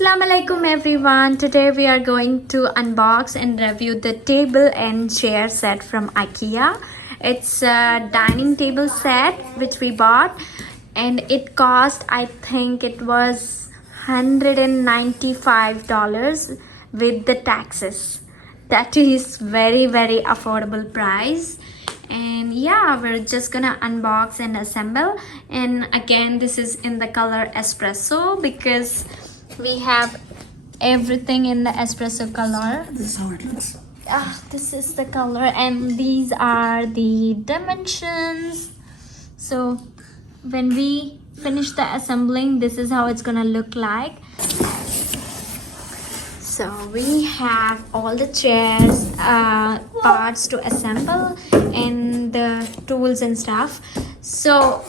Assalamu alaikum everyone. Today we are going to unbox and review the table and chair set from IKEA. It's a dining table set which we bought and it cost, I think it was $195 with the taxes. That is very affordable price. And yeah, we're just gonna unbox and assemble. And again, this is in the color espresso because we have everything in the espresso color. This is how it looks. This is the color and these are the dimensions. So when we finish the assembling, this is how it's gonna look like. So we have all the chairs parts to assemble and the tools and stuff. So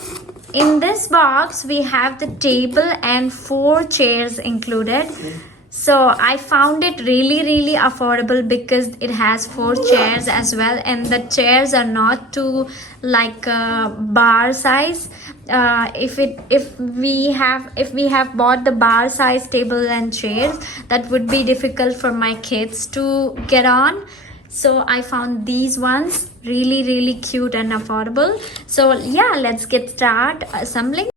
in this box we have the table and 4 chairs included. So I found it really affordable because it has 4 chairs as well, and the chairs are not too like bar size. If we have bought the bar size table and chairs, that would be difficult for my kids to get on. So I found these ones really cute and affordable. So yeah, let's get started assembling.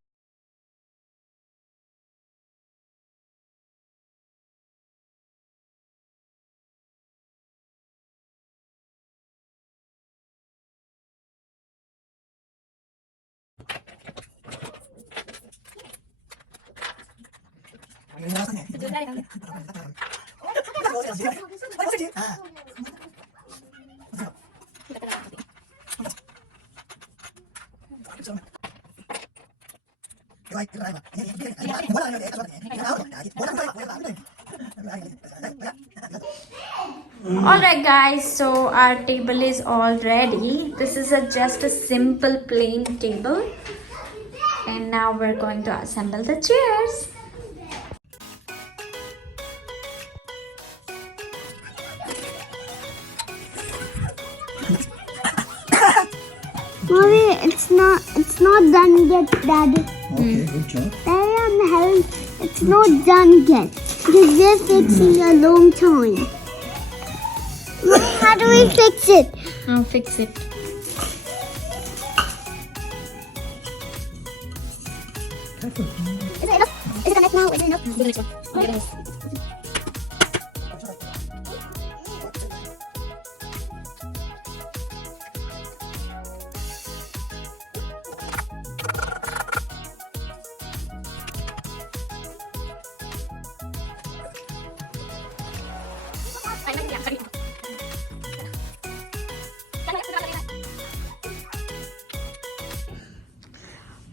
Alright guys, so our table is all ready. This is just a simple plain table, and now we're going to assemble the chairs. Mommy, it's not done yet, Daddy. Okay, good job. Daddy, I'm having, it's not done yet. Because they're fixing a long time. Mommy, how do we fix it? I'll fix it. Careful. Is it enough? Is it enough now? Is it enough? Do the next one. Okay, the next.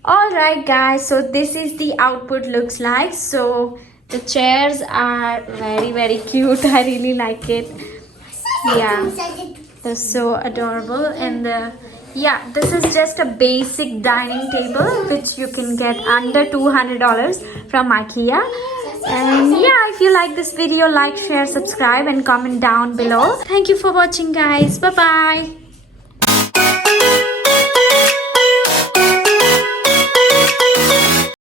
Alright guys, so this is the output looks like. So the chairs are very cute. I really like it. Yeah, they're so adorable. And this is just a basic dining table which you can get under $200 from IKEA. And yeah, if you like this video, like, share, subscribe and comment down below. Thank you for watching guys. Bye bye.